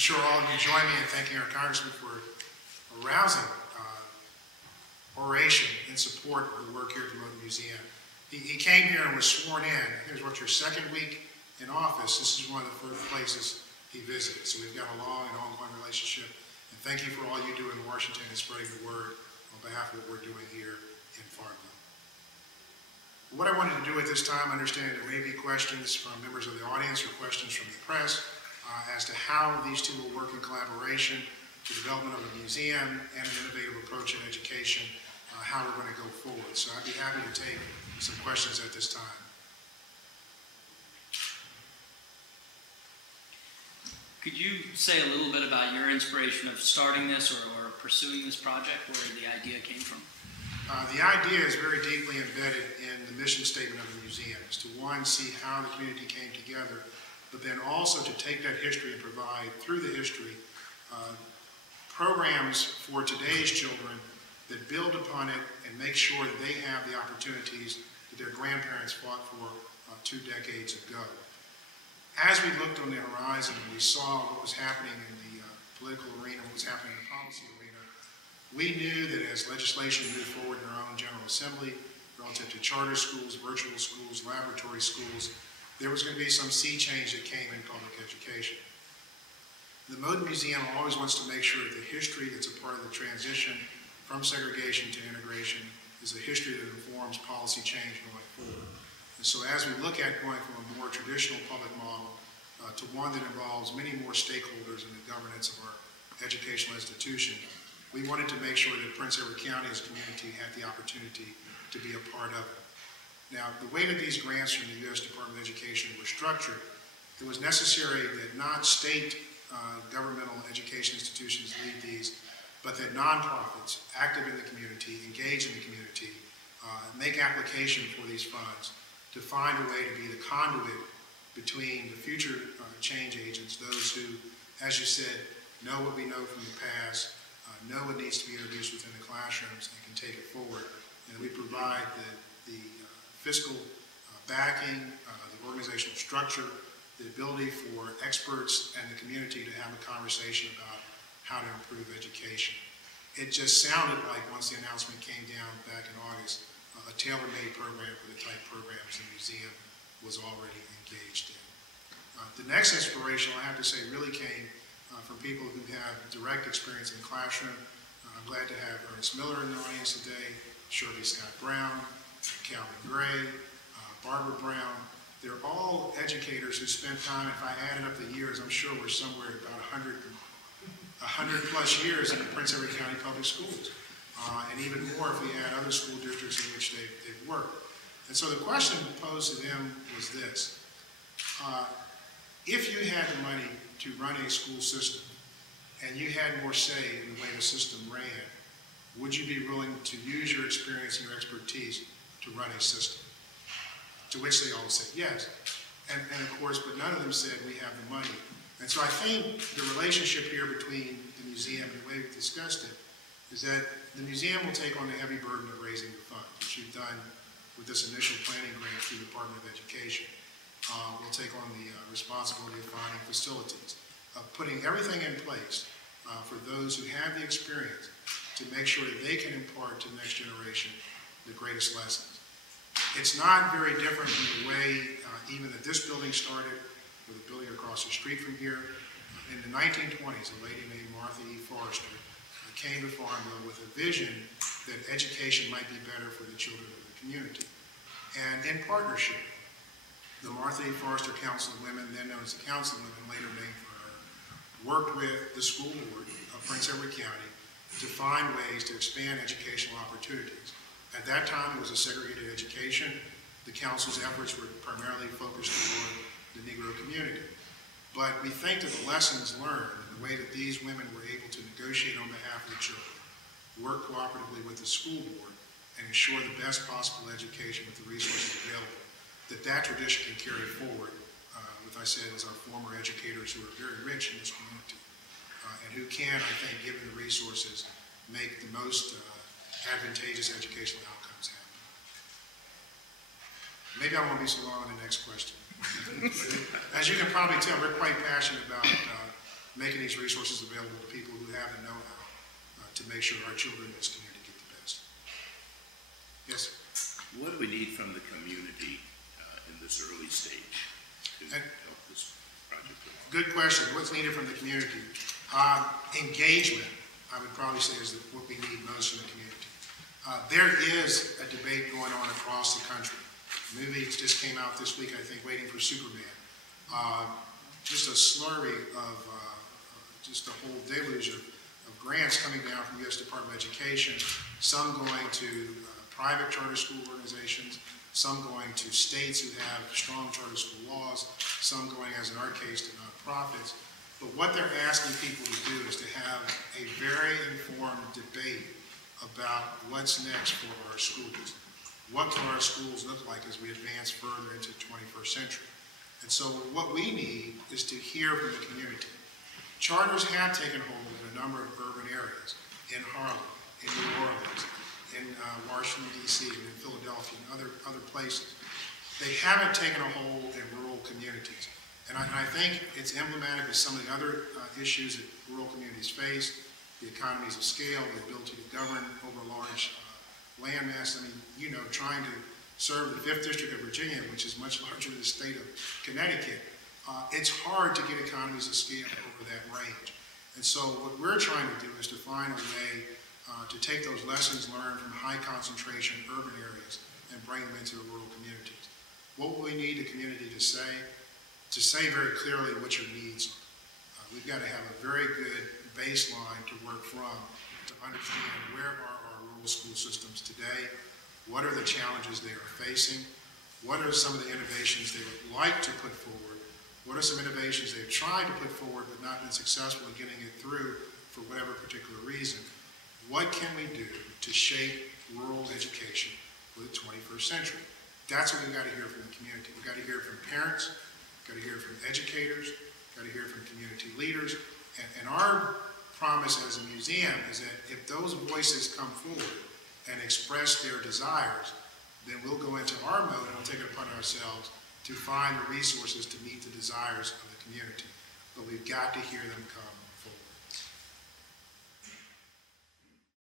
sure all of you join me in thanking our Congressman for a rousing oration in support of the work here at the Moton Museum. He came here and was sworn in. Here's what, your second week in office. This is one of the first places he visited. So we've got a long and ongoing relationship. And thank you for all you do in Washington and spreading the word on behalf of what we're doing here in Farmville. What I wanted to do at this time, understanding there may be questions from members of the audience or questions from the press as to how these two will work in collaboration, the development of a museum and an innovative approach in education, how we're going to go forward. So I'd be happy to take some questions at this time. Could you say a little bit about your inspiration of starting this or pursuing this project, where the idea came from? The idea is very deeply embedded in the mission statement of the museum, is to, one, see how the community came together, but then also to take that history and provide, through the history, programs for today's children that build upon it and make sure that they have the opportunities that their grandparents fought for 2 decades ago. As we looked on the horizon and we saw what was happening in the political arena, what was happening in the policy arena, we knew that as legislation moved forward in our own General Assembly, relative to charter schools, virtual schools, laboratory schools, there was going to be some sea change that came in public education. The Moton Museum always wants to make sure that the history that's a part of the transition from segregation to integration is a history that informs policy change going forward. And so as we look at going from a more traditional public model to one that involves many more stakeholders in the governance of our educational institution, we wanted to make sure that Prince Edward County as a community had the opportunity to be a part of it. Now, the way that these grants from the U.S. Department of Education were structured, it was necessary that not state governmental education institutions lead these, but that nonprofits active in the community, engaged in the community, make application for these funds to find a way to be the conduit between the future change agents, those who, as you said, know what we know from the past, know what needs to be introduced within the classrooms, and can take it forward. And we provide the fiscal backing, the organizational structure, the ability for experts and the community to have a conversation about how to improve education. It just sounded like, once the announcement came down back in August, a tailor-made program for the type programs the museum was already engaged in. The next inspiration, I have to say, really came from people who have direct experience in the classroom. I'm glad to have Ernest Miller in the audience today, Shirley Scott Brown, Calvin Gray, Barbara Brown. They're all educators who spent time, if I added up the years, I'm sure we're somewhere at about 100 plus years in the Prince Edward County Public Schools. And even more if we add other school districts in which they've worked. And so the question posed to them was this. If you had the money to run a school system and you had more say in the way the system ran, would you be willing to use your experience and your expertise to run a system? To which they all said yes. And of course, but none of them said we have the money. And so I think the relationship here between the museum and the way we discussed it is that the museum will take on the heavy burden of raising the funds, which you've done with this initial planning grant through the Department of Education. We'll take on the responsibility of finding facilities, of putting everything in place for those who have the experience to make sure that they can impart to the next generation the greatest lessons. It's not very different from the way even that this building started, or the building across the street from here. In the 1920s, a lady named Martha E. Forrester came to Farmville with a vision that education might be better for the children of the community. And in partnership, the Martha E. Forrester Council of Women, then known as the Council of Women, later named for her, worked with the school board of Prince Edward County to find ways to expand educational opportunities. At that time, it was a segregated education. The council's efforts were primarily focused toward the Negro community. But we think that the lessons learned, and the way that these women were able to negotiate on behalf of the children, work cooperatively with the school board, and ensure the best possible education with the resources available, that tradition can carry forward, with, I said, as our former educators who are very rich in this community, and who can, I think, given the resources, make the most advantageous educational outcomes happen. Maybe I won't be so long on the next question. As you can probably tell, we're quite passionate about making these resources available to people who have the know-how to make sure our children in this community get the best. Yes? What do we need from the community in this early stage to help this project along? Good question. What's needed from the community? Engagement, I would probably say, is what we need most from the community. There is a debate going on across the country. Movies just came out this week, I think, Waiting for Superman. Just a slurry of just a whole deluge of grants coming down from the U.S. Department of Education, some going to private charter school organizations, some going to states who have strong charter school laws, some going, as in our case, to nonprofits. But what they're asking people to do is to have a very informed debate about what's next for our schools. What can our schools look like as we advance further into the 21st century? And so what we need is to hear from the community. Charters have taken hold in a number of urban areas, in Harlem, in New Orleans, in Washington, D.C., and in Philadelphia, and other places. They haven't taken a hold in rural communities. And I think it's emblematic of some of the other issues that rural communities face, the economies of scale, the ability to govern over a large landmass. I mean, you know, trying to serve the 5th District of Virginia, which is much larger than the state of Connecticut, it's hard to get economies of scale over that range. And so what we're trying to do is to find a way to take those lessons learned from high concentration urban areas and bring them into the rural communities. What will we need the community to say? To say very clearly what your needs are. We've got to have a very good baseline to work from to understand where are our rural school systems today, what are the challenges they are facing, what are some of the innovations they would like to put forward, what are some innovations they've tried to put forward but not been successful in getting it through for whatever particular reason. What can we do to shape rural education for the 21st century? That's what we've got to hear from the community. We've got to hear from parents, got to hear from educators, got to hear from community leaders, and our promise as a museum is that if those voices come forward and express their desires, then we'll go into our mode and we'll take it upon ourselves to find the resources to meet the desires of the community. But we've got to hear them come